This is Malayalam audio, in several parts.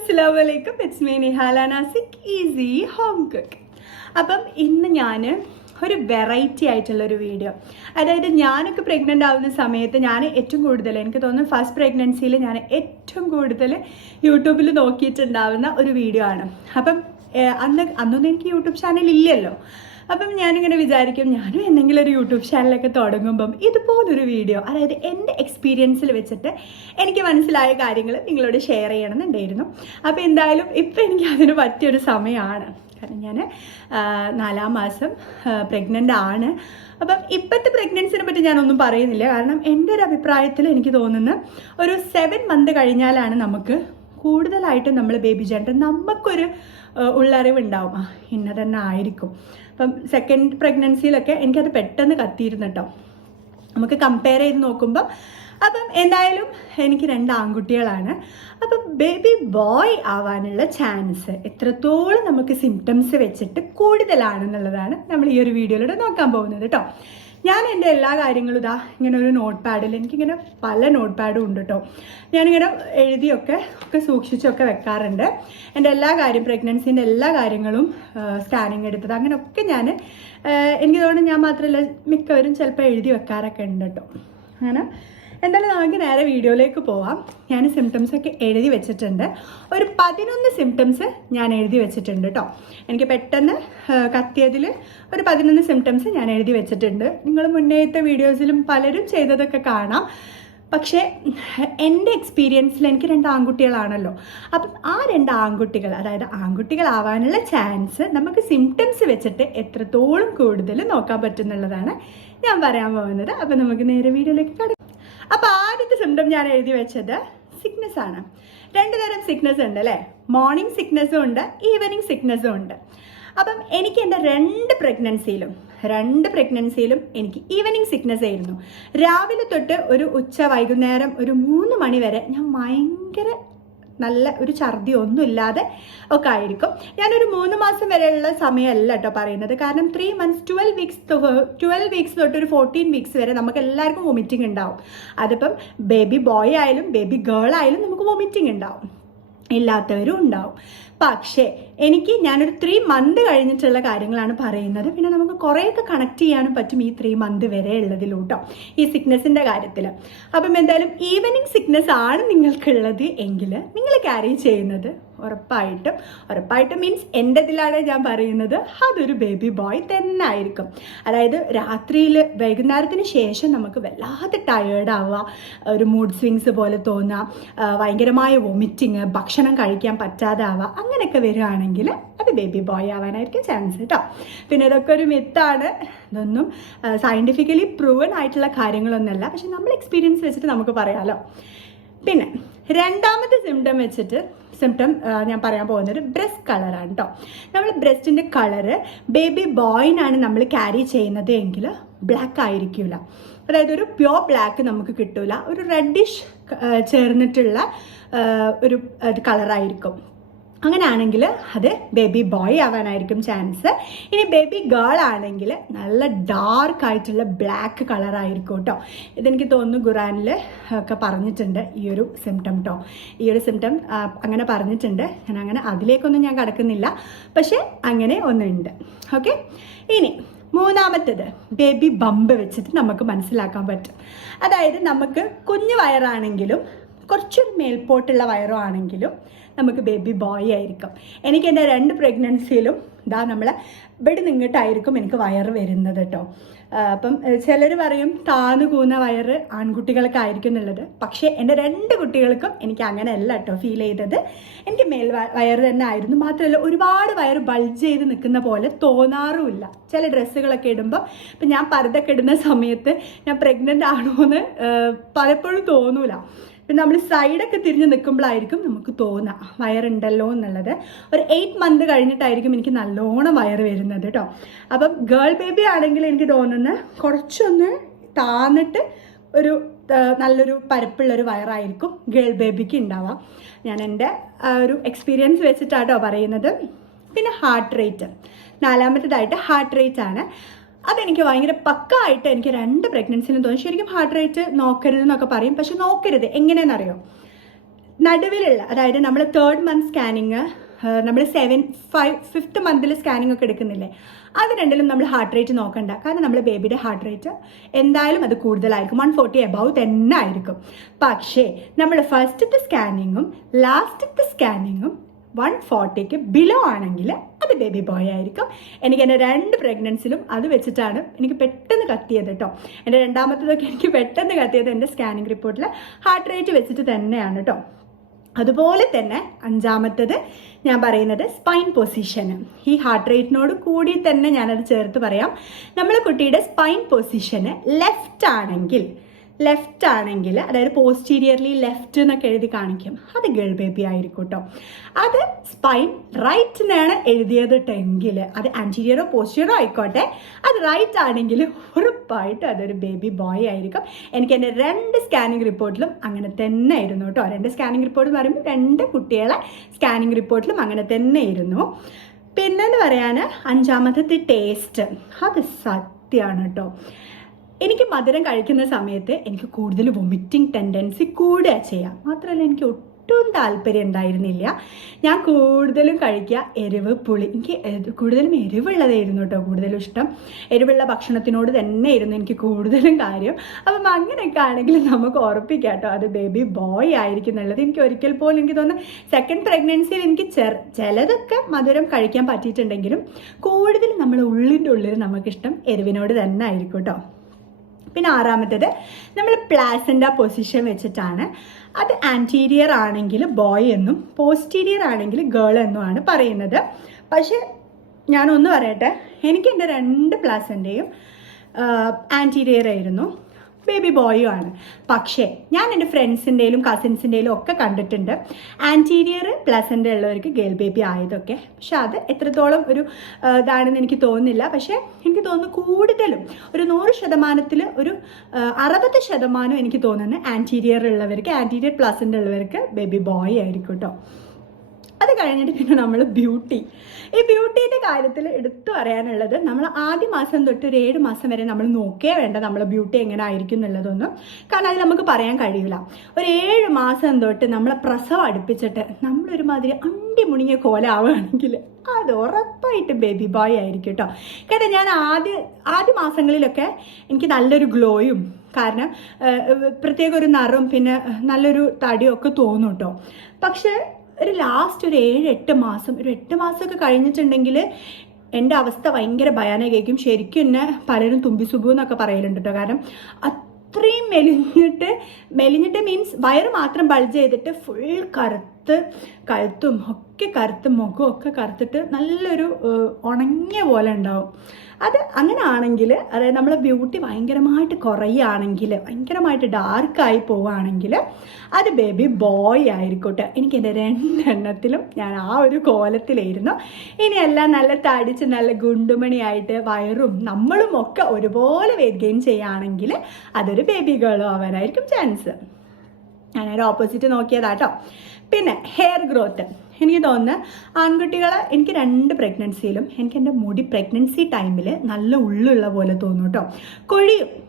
Assalamualaikum, it's me Nihala Nasik, easy home cook. അപ്പം ഇന്ന് ഞാൻ ഒരു വെറൈറ്റി ആയിട്ടുള്ളൊരു വീഡിയോ, അതായത് ഞാനൊക്കെ പ്രഗ്നൻ്റ് ആവുന്ന സമയത്ത് ഞാൻ ഏറ്റവും കൂടുതൽ എനിക്ക് തോന്നുന്നു ഫസ്റ്റ് പ്രഗ്നൻസിയിൽ ഞാൻ ഏറ്റവും കൂടുതൽ യൂട്യൂബിൽ നോക്കിയിട്ടുണ്ടാവുന്ന ഒരു വീഡിയോ ആണ്. അപ്പം അന്നൊന്നും എനിക്ക് യൂട്യൂബ് ചാനൽ ഇല്ലല്ലോ. അപ്പം ഞാനിങ്ങനെ വിചാരിക്കും, ഞാനും എന്തെങ്കിലും ഒരു യൂട്യൂബ് ചാനലൊക്കെ തുടങ്ങുമ്പം ഇതുപോലൊരു വീഡിയോ, അതായത് എൻ്റെ എക്സ്പീരിയൻസിൽ വെച്ചിട്ട് എനിക്ക് മനസ്സിലായ കാര്യങ്ങൾ നിങ്ങളോട് ഷെയർ ചെയ്യണമെന്നുണ്ടായിരുന്നു. അപ്പോൾ എന്തായാലും ഇപ്പം എനിക്ക് അതിന് പറ്റിയൊരു സമയമാണ്. കാരണം ഞാൻ 4-ാം മാസം പ്രഗ്നൻ്റ് ആണ്. അപ്പം ഇപ്പോഴത്തെ പ്രഗ്നൻസിനെ പറ്റി ഞാനൊന്നും പറയുന്നില്ല. കാരണം എൻ്റെ ഒരു അഭിപ്രായത്തിൽ എനിക്ക് തോന്നുന്നു ഒരു 7 മന്ത് കഴിഞ്ഞാലാണ് നമുക്ക് കൂടുതലായിട്ടും നമ്മൾ ബേബി ജെൻഡർ നമുക്കൊരു ഉള്ളറിവുണ്ടാവും, ഇന്ന തന്നെ ആയിരിക്കും. അപ്പം സെക്കൻഡ് പ്രഗ്നൻസിയിലൊക്കെ എനിക്കത് പെട്ടെന്ന് കത്തിയിരുന്നു കേട്ടോ, നമുക്ക് കമ്പയർ ചെയ്ത് നോക്കുമ്പോൾ. അപ്പം എന്തായാലും എനിക്ക് 2 ആൺകുട്ടികളാണ്. അപ്പം ബേബി ബോയ് ആവാനുള്ള ചാൻസ് എത്രത്തോളം നമുക്ക് സിംറ്റംസ് വെച്ചിട്ട് കൂടുതലാണെന്നുള്ളതാണ് നമ്മൾ ഈ ഒരു വീഡിയോയിലൂടെ നോക്കാൻ പോകുന്നത് കേട്ടോ. ഞാൻ എൻ്റെ എല്ലാ കാര്യങ്ങളും ഇതാ ഇങ്ങനെ ഒരു നോട്ട് പാഡിൽ, എനിക്കിങ്ങനെ പല നോട്ട് പാഡും ഉണ്ട് കേട്ടോ, ഞാനിങ്ങനെ എഴുതിയൊക്കെ സൂക്ഷിച്ചൊക്കെ വെക്കാറുണ്ട്. എൻ്റെ എല്ലാ കാര്യം, പ്രഗ്നൻസിൻ്റെ എല്ലാ കാര്യങ്ങളും, സ്കാനിങ് എടുത്തത് അങ്ങനെയൊക്കെ എനിക്ക് തോന്നുന്നു ഞാൻ മാത്രമല്ല മിക്കവരും ചിലപ്പോൾ എഴുതി വെക്കാറൊക്കെ ഉണ്ട് കേട്ടോ. അങ്ങനെ എന്തായാലും നമുക്ക് നേരെ വീഡിയോയിലേക്ക് പോവാം. ഞാൻ സിംറ്റംസൊക്കെ എഴുതി വെച്ചിട്ടുണ്ട്. ഒരു 11 സിംറ്റംസ് ഞാൻ എഴുതി വെച്ചിട്ടുണ്ട് കേട്ടോ. എനിക്ക് പെട്ടെന്ന് കത്തിയതിൽ ഒരു 11 സിംറ്റംസ് ഞാൻ എഴുതി വെച്ചിട്ടുണ്ട്. നിങ്ങൾ മുന്നേത്തെ വീഡിയോസിലും പലരും ചെയ്തതൊക്കെ കാണാം. പക്ഷേ എൻ്റെ എക്സ്പീരിയൻസിൽ എനിക്ക് 2 ആൺകുട്ടികളാണല്ലോ. അപ്പം ആ 2 ആൺകുട്ടികൾ, അതായത് ആൺകുട്ടികളാവാനുള്ള ചാൻസ് നമുക്ക് സിംറ്റംസ് വെച്ചിട്ട് എത്രത്തോളം കൂടുതൽ നോക്കാൻ പറ്റുന്നുള്ളതാണ് ഞാൻ പറയാൻ പോകുന്നത്. അപ്പം നമുക്ക് നേരെ വീഡിയോയിലേക്ക് കടക്കാം. അപ്പോൾ ആദ്യത്തെ സിംറ്റം ഞാൻ എഴുതി വെച്ചത് സിക്നെസ് ആണ്. 2 തരം സിക്നെസ് ഉണ്ട് അല്ലേ, മോർണിംഗ് സിക്നെസ്സും ഉണ്ട്, ഈവനിങ് സിക്നെസ്സും ഉണ്ട്. അപ്പം എനിക്ക് എൻ്റെ 2 പ്രഗ്നൻസിയിലും എനിക്ക് ഈവനിങ് സിക്നെസ് ആയിരുന്നു. രാവിലെ തൊട്ട് ഒരു വൈകുന്നേരം ഒരു 3 മണി വരെ ഞാൻ ഭയങ്കര നല്ല ഒരു ഛർദി ഒന്നും ഇല്ലാതെ ഒക്കെ ആയിരിക്കും. ഞാനൊരു 3 മാസം വരെയുള്ള സമയമല്ല കേട്ടോ പറയുന്നത്. കാരണം 3 months 12 വീക്സ് തൊട്ട് ഒരു 14 വീക്സ് വരെ നമുക്ക് എല്ലാവർക്കും വൊമിറ്റിംഗ് ഉണ്ടാവും. അതിപ്പം ബേബി ബോയ് ആയാലും ബേബി ഗേൾ ആയാലും നമുക്ക് വൊമിറ്റിംഗ് ഉണ്ടാവും, ഇല്ലാത്തവരും ഉണ്ടാവും. പക്ഷേ ഞാനൊരു 3 മന്ത് കഴിഞ്ഞിട്ടുള്ള കാര്യങ്ങളാണ് പറയുന്നത്. പിന്നെ നമുക്ക് കുറേയൊക്കെ കണക്ട് ചെയ്യാനും പറ്റും ഈ 3 മന്ത് വരെ ഉള്ളതിലൂട്ടോ ഈ സിക്നെസ്സിൻ്റെ കാര്യത്തിൽ. അപ്പം എന്തായാലും ഈവനിങ് സിക്നെസ് ആണ് നിങ്ങൾക്കുള്ളത് എങ്കിൽ നിങ്ങൾ ക്യാരി ചെയ്യുന്നത് ഉറപ്പായിട്ടും മീൻസ് എൻ്റെ ഇതിലാണ് ഞാൻ പറയുന്നത്, അതൊരു ബേബി ബോയ് തന്നെ ആയിരിക്കും. അതായത് രാത്രിയിൽ വൈകുന്നേരത്തിന് ശേഷം നമുക്ക് വല്ലാതെ ടയേർഡ് ആവുക, ഒരു മൂഡ് സ്വിങ്സ് പോലെ തോന്നുക, ഭയങ്കരമായ വൊമിറ്റിങ്, ഭക്ഷണം കഴിക്കാൻ പറ്റാതെ ആവുക, അങ്ങനെയൊക്കെ വരികയാണെങ്കിൽ അത് ബേബി ബോയ് ആവാനായിരിക്കും ചാൻസ് കേട്ടോ. പിന്നെ ഇതൊക്കെ ഒരു മിത്താണ്, ഇതൊന്നും സയൻറ്റിഫിക്കലി പ്രൂവൺ ആയിട്ടുള്ള കാര്യങ്ങളൊന്നുമല്ല. പക്ഷെ നമ്മൾ എക്സ്പീരിയൻസ് വെച്ചിട്ട് നമുക്ക് പറയാമല്ലോ. പിന്നെ 2ാമത്തെ സിംറ്റം ഞാൻ പറയാൻ പോകുന്നത് ബ്രസ്റ്റ് കളറാണ് കേട്ടോ. നമ്മൾ ബ്രസ്റ്റിൻ്റെ കളറ് ബേബി ബോയിനാണ് നമ്മൾ ക്യാരി ചെയ്യുന്നത് എങ്കിൽ ബ്ലാക്ക് ആയിരിക്കില്ല. അതായത് ഒരു പ്യോർ ബ്ലാക്ക് നമുക്ക് കിട്ടില്ല, ഒരു റെഡിഷ് ചേർന്നിട്ടുള്ള ഒരു കളറായിരിക്കും. അങ്ങനെയാണെങ്കിൽ അത് ബേബി ബോയ് ആവാനായിരിക്കും ചാൻസ്. ഇനി ബേബി ഗേൾ ആണെങ്കിൽ നല്ല ഡാർക്ക് ആയിട്ടുള്ള ബ്ലാക്ക് കളറായിരിക്കും കേട്ടോ. ഇതെനിക്ക് തോന്നുന്നു ഖുറാനിൽ ഒക്കെ പറഞ്ഞിട്ടുണ്ട് ഈ ഒരു സിംറ്റം കേട്ടോ. ഈ ഒരു സിംറ്റം അങ്ങനെ പറഞ്ഞിട്ടുണ്ട്. അങ്ങനെ അതിലേക്കൊന്നും ഞാൻ കടക്കുന്നില്ല, പക്ഷേ അങ്ങനെ ഒന്നുണ്ട്. ഓക്കെ, ഇനി 3ാമത്തേത് ബേബി ബമ്പ് വെച്ചിട്ട് നമുക്ക് മനസ്സിലാക്കാൻ പറ്റും. അതായത് നമുക്ക് കുഞ്ഞു വയറാണെങ്കിലും കുറച്ചൊരു മേൽപോട്ടുള്ള വയറോ ആണെങ്കിലും നമുക്ക് ബേബി ബോയ് ആയിരിക്കും. എനിക്ക് എൻ്റെ 2 പ്രഗ്നൻസിയിലും നമ്മളെ ഇവിടെ നിന്നിട്ടായിരിക്കും എനിക്ക് വയറ് വരുന്നത് കേട്ടോ. അപ്പം ചിലർ പറയും താന്നു കൂന്ന വയറ് ആൺകുട്ടികൾക്ക് ആയിരിക്കും എന്നുള്ളത്. പക്ഷേ എൻ്റെ 2 കുട്ടികൾക്കും എനിക്ക് അങ്ങനെയല്ല കേട്ടോ ഫീൽ ചെയ്തത്. എനിക്ക് വയറ് തന്നെ ആയിരുന്നു. മാത്രമല്ല ഒരുപാട് വയറ് ബൾജ് ചെയ്ത് നിൽക്കുന്ന പോലെ തോന്നാറുമില്ല. ചില ഡ്രസ്സുകളൊക്കെ ഇടുമ്പോൾ, ഇപ്പം ഞാൻ പർദ്ദയൊക്കെ ഇടുന്ന സമയത്ത് ഞാൻ പ്രഗ്നൻ്റ് ആണോ എന്ന് പലപ്പോഴും തോന്നൂല. പിന്നെ നമ്മൾ സൈഡൊക്കെ തിരിഞ്ഞ് നിൽക്കുമ്പോഴായിരിക്കും നമുക്ക് തോന്നുക വയറുണ്ടല്ലോ എന്നുള്ളത്. ഒരു 8 മന്ത് കഴിഞ്ഞിട്ടായിരിക്കും എനിക്ക് നല്ലോണം വയറ് വരുന്നത് കേട്ടോ. അപ്പം ഗേൾ ബേബി ആണെങ്കിൽ എനിക്ക് തോന്നുന്നത് കുറച്ചൊന്ന് താന്നിട്ട് ഒരു നല്ലൊരു പരപ്പുള്ളൊരു വയറായിരിക്കും ഗേൾ ബേബിക്ക് ഉണ്ടാവാം. ഞാൻ എൻ്റെ ഒരു എക്സ്പീരിയൻസ് വെച്ചിട്ടാട്ടോ പറയുന്നത്. പിന്നെ ഹാർട്ട് റേറ്റ്, 4ാമത്തേതായിട്ട് ഹാർട്ട് റേറ്റ് ആണ്. അതെനിക്ക് ഭയങ്കര പക്കായിട്ട് എനിക്ക് 2 പ്രഗ്നൻസിനും തോന്നി. ശരിക്കും ഹാർട്ട് റേറ്റ് നോക്കരുത് എന്നൊക്കെ പറയും, പക്ഷെ നോക്കരുത്. എങ്ങനെയെന്നറിയോ, നടുവിലുള്ള, അതായത് നമ്മൾ 3rd മന്ത് സ്കാനിങ്, നമ്മൾ 5th മന്തിൽ സ്കാനിങ് ഒക്കെ എടുക്കുന്നില്ലേ, അത് രണ്ടിലും നമ്മൾ ഹാർട്ട് റേറ്റ് നോക്കണ്ട. കാരണം നമ്മുടെ ബേബിയുടെ ഹാർട്ട് റേറ്റ് എന്തായാലും അത് കൂടുതലായിരിക്കും, 140 എബവ് തന്നെ ആയിരിക്കും. പക്ഷേ നമ്മൾ ഫസ്റ്റത്തെ സ്കാനിങ്ങും ലാസ്റ്റത്തെ സ്കാനിങ്ങും 140ക്ക് ബിലോ ആണെങ്കിൽ അത് ബേബി ബോയ് ആയിരിക്കും. എനിക്ക് എൻ്റെ 2 പ്രഗ്നൻസിലും അത് വെച്ചിട്ടാണ് എനിക്ക് പെട്ടെന്ന് കത്തിയത് കേട്ടോ. എൻ്റെ രണ്ടാമത്തതൊക്കെ എനിക്ക് പെട്ടെന്ന് കത്തിയത് എൻ്റെ സ്കാനിങ് റിപ്പോർട്ടിൽ ഹാർട്ട് റേറ്റ് വെച്ചിട്ട് തന്നെയാണ് കേട്ടോ. അതുപോലെ തന്നെ 5ാമത്തത് ഞാൻ പറയുന്നത് സ്പൈൻ പൊസിഷന്. ഈ ഹാർട്ട് റേറ്റിനോട് കൂടി തന്നെ ഞാനത് ചേർത്ത് പറയാം. നമ്മളെ കുട്ടിയുടെ സ്പൈൻ പൊസിഷന് ലെഫ്റ്റ് ആണെങ്കിൽ, അതായത് പോസ്റ്റീരിയർലി ലെഫ്റ്റ് എന്നൊക്കെ എഴുതി കാണിക്കും, അത് ഗേൾ ബേബി ആയിരിക്കും കേട്ടോ. അത് സ്പൈൻ റൈറ്റിനാണ് എഴുതിയതെങ്കിൽ, അത് ആൻറ്റീരിയറോ പോസ്റ്റീരിയറോ ആയിക്കോട്ടെ, അത് റൈറ്റ് ആണെങ്കിൽ ഉറപ്പായിട്ട് അതൊരു ബേബി ബോയ് ആയിരിക്കും. എനിക്ക് എൻ്റെ 2 സ്കാനിങ് റിപ്പോർട്ടിലും അങ്ങനെ തന്നെ ആയിരുന്നു കേട്ടോ. 2 സ്കാനിങ് റിപ്പോർട്ട് എന്ന് പറയുമ്പോൾ 2 കുട്ടികളെ സ്കാനിങ് റിപ്പോർട്ടിലും അങ്ങനെ തന്നെ ആയിരുന്നു. പിന്നെന്ന് പറയാൻ 5ാമത്തെ ടേസ്റ്റ്, അത് സത്യമാണ് കേട്ടോ. എനിക്ക് മധുരം കഴിക്കുന്ന സമയത്ത് എനിക്ക് കൂടുതൽ വൊമിറ്റിംഗ് ടെൻഡൻസി കൂടുക ചെയ്യാം. മാത്രമല്ല എനിക്ക് ഒട്ടും താല്പര്യം ഉണ്ടായിരുന്നില്ല. ഞാൻ കൂടുതലും കഴിക്കുക എരിവ്, പുളി. എനിക്ക് കൂടുതലും എരിവുള്ളതായിരുന്നു കേട്ടോ കൂടുതലും ഇഷ്ടം. എരിവുള്ള ഭക്ഷണത്തിനോട് തന്നെ ആയിരുന്നു എനിക്ക് കൂടുതലും കാര്യം. അപ്പം അങ്ങനെയൊക്കെ ആണെങ്കിൽ നമുക്ക് ഉറപ്പിക്കാം കേട്ടോ അത് ബേബി ബോയ് ആയിരിക്കും എന്നുള്ളത്. എനിക്ക് ഒരിക്കൽ പോലും എനിക്ക് തോന്നുന്നു 2nd പ്രഗ്നൻസിയിൽ എനിക്ക് ചിലതൊക്കെ മധുരം കഴിക്കാൻ പറ്റിയിട്ടുണ്ടെങ്കിലും കൂടുതൽ നമ്മൾ ഉള്ളിൻ്റെ ഉള്ളിൽ നമുക്കിഷ്ടം എരിവിനോട് തന്നെ ആയിരിക്കും കേട്ടോ. പിന്നെ 6ാമത്തേത് നമ്മൾ പ്ലാസൻ്റ പൊസിഷൻ വെച്ചിട്ടാണ്. അത് ആൻറ്റീരിയർ ആണെങ്കിൽ ബോയ് എന്നും പോസ്റ്റീരിയർ ആണെങ്കിൽ ഗേൾ എന്നുമാണ് പറയുന്നത്. പക്ഷെ ഞാനൊന്ന് പറയട്ടെ, എനിക്ക് എൻ്റെ 2 പ്ലാസൻ്റെയും ആൻറ്റീരിയർ ആയിരുന്നു, ബേബി ബോയും ആണ്. പക്ഷേ ഞാൻ എൻ്റെ ഫ്രണ്ട്സിൻ്റെയിലും കസിൻസിൻ്റെയിലും ഒക്കെ കണ്ടിട്ടുണ്ട് ആൻറ്റീരിയർ പ്ലസൻ്റ് ഉള്ളവർക്ക് ഗേൾ ബേബി ആയതൊക്കെ. പക്ഷെ അത് എത്രത്തോളം ഒരു ഇതാണെന്ന് എനിക്ക് തോന്നുന്നില്ല. പക്ഷേ എനിക്ക് തോന്നുന്നു കൂടുതലും ഒരു 100% ഒരു 60% എനിക്ക് തോന്നുന്നു ആൻറ്റീരിയർ ഉള്ളവർക്ക്, ആൻറ്റീരിയർ പ്ലസൻ്റ് ഉള്ളവർക്ക് ബേബി ബോയ് ആയിരിക്കും കേട്ടോ. അത് കഴിഞ്ഞിട്ട് പിന്നെ നമ്മൾ ഈ ബ്യൂട്ടീൻ്റെ കാര്യത്തിൽ എടുത്തു പറയാനുള്ളത്, നമ്മൾ ആദ്യ മാസം തൊട്ട് ഒരു 7 മാസം വരെ നമ്മൾ നോക്കേ വേണ്ട നമ്മളെ ബ്യൂട്ടി എങ്ങനെ ആയിരിക്കും എന്നുള്ളതൊന്നും. കാരണം അത് നമുക്ക് പറയാൻ കഴിയില്ല. ഒരു 7 മാസം തൊട്ട് നമ്മളെ പ്രസവം അടുപ്പിച്ചിട്ട് നമ്മളൊരുമാതിരി അണ്ടി മുണിങ്ങിയ കോലാവുകയാണെങ്കിൽ അത് ഉറപ്പായിട്ട് ബേബി ബോയ് ആയിരിക്കും കേട്ടോ. കാരണം ഞാൻ ആദ്യ മാസങ്ങളിലൊക്കെ എനിക്ക് നല്ലൊരു ഗ്ലോയും, കാരണം പ്രത്യേക ഒരു നിറവും പിന്നെ നല്ലൊരു തടിയും ഒക്കെ തോന്നും കേട്ടോ. പക്ഷേ ഒരു ലാസ്റ്റ് ഒരു 7-8 മാസം, ഒരു 8 മാസമൊക്കെ കഴിഞ്ഞിട്ടുണ്ടെങ്കിൽ എൻ്റെ അവസ്ഥ ഭയങ്കര ഭയാനകമായിരിക്കും. ശരിക്കും എന്നെ പലരും തുമ്പിസുബു എന്നൊക്കെ പറയലുണ്ട് കേട്ടോ. കാരണം അത്രയും മെലിഞ്ഞിട്ട് മീൻസ് വയറ് മാത്രം ബൾജ് ചെയ്തിട്ട് ഫുൾ കറുത്ത്, കഴുത്തും ഒക്കെ കറുത്ത്, മുഖവും ഒക്കെ കറുത്തിട്ട് നല്ലൊരു ഉണങ്ങിയ പോലെ ഉണ്ടാവും. അത് അങ്ങനെ ആണെങ്കിൽ, അതായത് നമ്മളെ ബ്യൂട്ടി ഭയങ്കരമായിട്ട് കുറയുകയാണെങ്കിൽ, ഭയങ്കരമായിട്ട് ഡാർക്കായി പോവുകയാണെങ്കിൽ അത് ബേബി ബോയ് ആയിരിക്കട്ടെ. എനിക്ക് എൻ്റെ 2 എണ്ണത്തിലും ഞാൻ ആ ഒരു കോലത്തിലായിരുന്നു. ഇനിയെല്ലാം നല്ല തടിച്ച് നല്ല ഗുണ്ടുമണിയായിട്ട് വയറും നമ്മളും ഒക്കെ ഒരുപോലെ വെയിറ്റ് ഗെയിൻ ചെയ്യുകയാണെങ്കിൽ അതൊരു ബേബി ഗേളോ ആവാനായിരിക്കും ചാൻസ്. ഞാനൊരു ഓപ്പോസിറ്റ് നോക്കിയതാട്ടോ. പിന്നെ ഹെയർ ഗ്രോത്ത്, എനിക്ക് തോന്നുന്നു ആൺകുട്ടികളെ എനിക്ക് 2 പ്രഗ്നൻസിയിലും എനിക്ക് എൻ്റെ മുടി പ്രഗ്നൻസി ടൈമിൽ നല്ല ഉള്ളുള്ള പോലെ തോന്നും കേട്ടോ.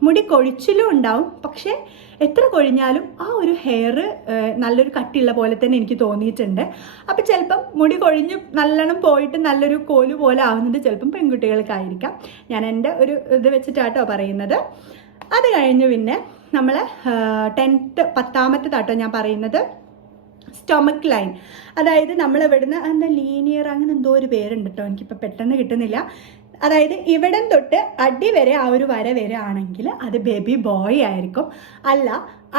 മുടി കൊഴിച്ചിലും ഉണ്ടാവും, പക്ഷേ എത്ര കൊഴിഞ്ഞാലും ആ ഒരു ഹെയർ നല്ലൊരു കട്ടിയുള്ള പോലെ തന്നെ എനിക്ക് തോന്നിയിട്ടുണ്ട്. അപ്പം ചിലപ്പം മുടി കൊഴിഞ്ഞ് നല്ലോണം പോയിട്ട് നല്ലൊരു കോല് പോലെ ആവുന്നത് ചിലപ്പം പെൺകുട്ടികൾക്കായിരിക്കാം. ഞാൻ എൻ്റെ ഒരു ഇത് വെച്ചിട്ടാട്ടോ പറയുന്നത്. അത് കഴിഞ്ഞ് പിന്നെ നമ്മൾ 10ാമത്തേതാട്ടോ ഞാൻ പറയുന്നത് സ്റ്റൊമക്ക് ലൈൻ. അതായത് നമ്മളിവിടുന്ന് എന്താ ലീനിയർ അങ്ങനെ എന്തോ ഒരു പേരുണ്ട് കേട്ടോ, എനിക്കിപ്പോൾ പെട്ടെന്ന് കിട്ടുന്നില്ല. അതായത് ഇവിടം തൊട്ട് അടി വരെ ആ ഒരു വര വരെ ആണെങ്കിൽ അത് ബേബി ബോയ് ആയിരിക്കും. അല്ല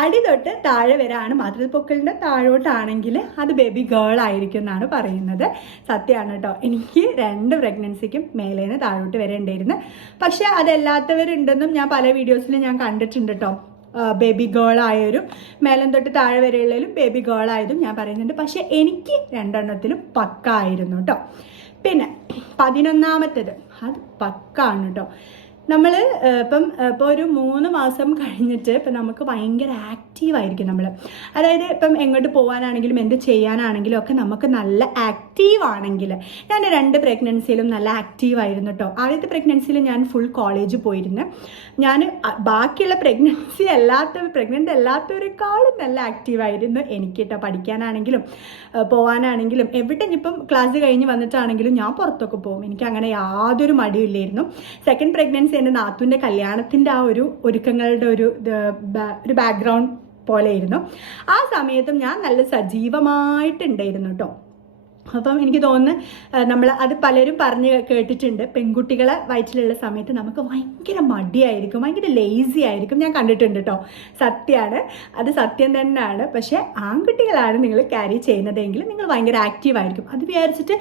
അടി തൊട്ട് താഴെ വരെ ആണ്, മധുര പൊക്കലിൻ്റെ താഴോട്ടാണെങ്കിൽ അത് ബേബി ഗേൾ ആയിരിക്കും എന്നാണ് പറയുന്നത്. സത്യമാണ് കേട്ടോ. എനിക്ക് 2 പ്രഗ്നൻസിക്കും മേലേന്ന് താഴോട്ട് വരെ ഉണ്ടായിരുന്നു. പക്ഷെ അതല്ലാത്തവരുണ്ടെന്നും ഞാൻ പല വീഡിയോസിലും ഞാൻ കണ്ടിട്ടുണ്ട് കേട്ടോ. ബേബി ഗേൾ ആയവരും മേലം തൊട്ട് താഴെ വരെയുള്ളതിലും ബേബി ഗേൾ ആയതും ഞാൻ പറയുന്നുണ്ട്. പക്ഷെ എനിക്ക് 2 എണ്ണത്തിലും പക്ക ആയിരുന്നു കേട്ടോ. പിന്നെ 11ാമത്തേത് അത് പക്കാണ് കേട്ടോ. നമ്മൾ ഇപ്പോൾ ഒരു 3 മാസം കഴിഞ്ഞിട്ട് ഇപ്പം നമുക്ക് ഭയങ്കര ആക്റ്റീവായിരിക്കും നമ്മൾ. അതായത് ഇപ്പം എങ്ങോട്ട് പോകാനാണെങ്കിലും എന്ത് ചെയ്യാനാണെങ്കിലും ഒക്കെ നമുക്ക് നല്ല ആക്റ്റീവ് ആണെങ്കിൽ, ഞാൻ 2 പ്രഗ്നൻസിയിലും നല്ല ആക്റ്റീവായിരുന്നു കേട്ടോ. ആദ്യത്തെ പ്രഗ്നൻസിയിൽ ഞാൻ ഫുൾ കോളേജ് പോയിരുന്നു. ഞാൻ ബാക്കിയുള്ള പ്രഗ്നൻ്റ് അല്ലാത്തവരെക്കാളും നല്ല ആക്റ്റീവായിരുന്നു എനിക്ക് കേട്ടോ. പഠിക്കാനാണെങ്കിലും പോകാനാണെങ്കിലും എവിടെ ഇപ്പം ക്ലാസ് കഴിഞ്ഞ് വന്നിട്ടാണെങ്കിലും ഞാൻ പുറത്തൊക്കെ പോകും. എനിക്ക് അങ്ങനെ യാതൊരു മടിയില്ലായിരുന്നു. സെക്കൻഡ് പ്രഗ്നൻസി എൻ്റെ നാത്തൂൻ്റെ കല്യാണത്തിൻ്റെ ആ ഒരു ഒരുക്കങ്ങളുടെ ഒരു ബാക്ക്ഗ്രൗണ്ട് പോലെയായിരുന്നു. ആ സമയത്തും ഞാൻ നല്ല സജീവമായിട്ടുണ്ടായിരുന്നു കേട്ടോ. അപ്പം എനിക്ക് തോന്നുന്നു അത് പലരും പറഞ്ഞ് കേട്ടിട്ടുണ്ട്, പെൺകുട്ടികളെ വയറ്റിലുള്ള സമയത്ത് നമുക്ക് ഭയങ്കര മടിയായിരിക്കും, ഭയങ്കര ലേസി ആയിരിക്കും. ഞാൻ കണ്ടിട്ടുണ്ട് കേട്ടോ. സത്യമാണ്, അത് സത്യം തന്നെയാണ്. പക്ഷേ ആൺകുട്ടികളാണ് നിങ്ങൾ ക്യാരി ചെയ്യുന്നതെങ്കിൽ നിങ്ങൾ ഭയങ്കര ആക്റ്റീവായിരിക്കും. അത് വിചാരിച്ചിട്ട്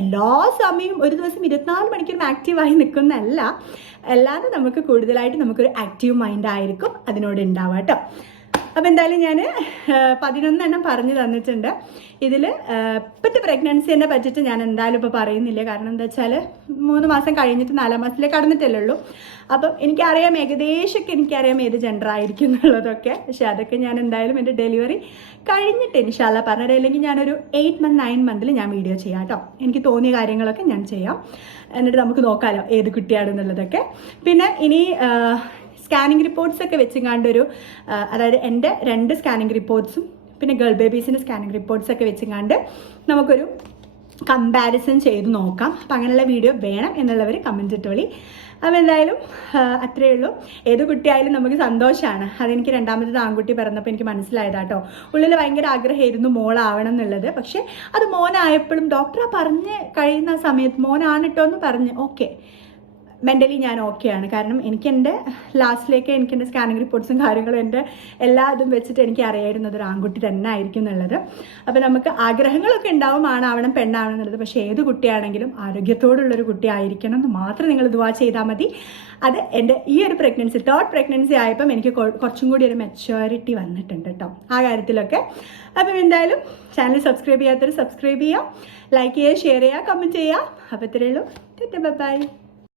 എല്ലാ സമയവും ഒരു ദിവസം 24 മണിക്കൂറും ആക്റ്റീവായി നിൽക്കുന്നതല്ല, അല്ലാതെ നമുക്ക് കൂടുതലായിട്ട് നമുക്കൊരു ആക്റ്റീവ് മൈൻഡ് ആയിരിക്കും അതിനോട് ഉണ്ടാവുക കേട്ടോ. അപ്പോൾ എന്തായാലും ഞാൻ 11 എണ്ണം പറഞ്ഞു തന്നിട്ടുണ്ട്. ഇതിൽ ഇപ്പോഴത്തെ പ്രഗ്നൻസിനെ പറ്റിയിട്ട് ഞാൻ എന്തായാലും ഇപ്പോൾ പറയുന്നില്ല. കാരണം എന്താ വെച്ചാൽ 3 മാസം കഴിഞ്ഞിട്ട് 4 മാസത്തിലേക്ക് കടന്നിട്ടല്ലേ ഉള്ളൂ. അപ്പം എനിക്കറിയാം, ഏകദേശമൊക്കെ എനിക്കറിയാം ഏത് ജെൻഡർ ആയിരിക്കും എന്നുള്ളതൊക്കെ. പക്ഷെ അതൊക്കെ ഞാൻ എന്തായാലും എൻ്റെ ഡെലിവറി കഴിഞ്ഞിട്ട് ഇൻഷാല്ലാ പറഞ്ഞിട്ട്, അല്ലെങ്കിൽ ഞാനൊരു 8 മന്ത് 9 മന്തിൽ ഞാൻ വീഡിയോ ചെയ്യാം കേട്ടോ. എനിക്ക് തോന്നിയ കാര്യങ്ങളൊക്കെ ഞാൻ ചെയ്യാം. എന്നിട്ട് നമുക്ക് നോക്കാമല്ലോ ഏത് കുട്ടിയാണെന്നുള്ളതൊക്കെ. പിന്നെ ഇനി സ്കാനിങ് റിപ്പോർട്ട്സൊക്കെ വെച്ചെങ്ങാണ്ടൊരു, അതായത് എൻ്റെ 2 സ്കാനിങ് റിപ്പോർട്ട്സും പിന്നെ ഗേൾ ബേബീസിൻ്റെ സ്കാനിങ് റിപ്പോർട്ട്സൊക്കെ വെച്ചെങ്ങാണ്ട് നമുക്കൊരു കമ്പാരിസൺ ചെയ്ത് നോക്കാം. അപ്പം അങ്ങനെയുള്ള വീഡിയോ വേണം എന്നുള്ളവർ കമൻറ്റ് ഇട്ടോളി. അപ്പോൾ എന്തായാലും അത്രയേ ഉള്ളൂ. ഏത് കുട്ടിയായാലും നമുക്ക് സന്തോഷമാണ്. അതെനിക്ക് 2ാമത്തത് ആൺകുട്ടി പിറന്നപ്പോൾ എനിക്ക് മനസ്സിലായതാട്ടോ. ഉള്ളിൽ ഭയങ്കര ആഗ്രഹമായിരുന്നു മോളാവണം എന്നുള്ളത്. പക്ഷേ അത് മോനായപ്പോഴും ഡോക്ടറെ പറഞ്ഞ് കഴിയുന്ന സമയത്ത് മോനാണ് കേട്ടോ എന്ന് പറഞ്ഞ് ഓക്കെ, മെൻ്റലി ഞാൻ ഓക്കെയാണ്. കാരണം എനിക്ക് എൻ്റെ ലാസ്റ്റിലേക്ക് എനിക്ക് എൻ്റെ സ്കാനിങ് റിപ്പോർട്ട്സും കാര്യങ്ങളും എൻ്റെ എല്ലാ ഇതും വെച്ചിട്ട് എനിക്ക് അറിയായിരുന്നു അതൊരു ആൺകുട്ടി തന്നെ ആയിരിക്കും എന്നുള്ളത്. അപ്പോൾ നമുക്ക് ആഗ്രഹങ്ങളൊക്കെ ഉണ്ടാവും, ആണാവണം പെണ്ണാവണം എന്നുള്ളത്. പക്ഷേ ഏത് കുട്ടിയാണെങ്കിലും ആരോഗ്യത്തോടുള്ളൊരു കുട്ടി ആയിരിക്കണം എന്ന് മാത്രം നിങ്ങൾ ദുആ ചെയ്താൽ മതി. അത് എൻ്റെ ഈ ഒരു പ്രഗ്നൻസി 3rd പ്രഗ്നൻസി ആയപ്പം എനിക്ക് കുറച്ചും കൂടി ഒരു മെച്യൂരിറ്റി വന്നിട്ടുണ്ട് കേട്ടോ ആ കാര്യത്തിലൊക്കെ. അപ്പം എന്തായാലും ചാനൽ സബ്സ്ക്രൈബ് ചെയ്യാത്തവർ സബ്സ്ക്രൈബ് ചെയ്യുക, ലൈക്ക് ചെയ്യുക, ഷെയർ ചെയ്യുക, കമൻറ്റ് ചെയ്യുക. അപ്പോൾ ഇത്രയേ ഉള്ളൂ. ബൈ.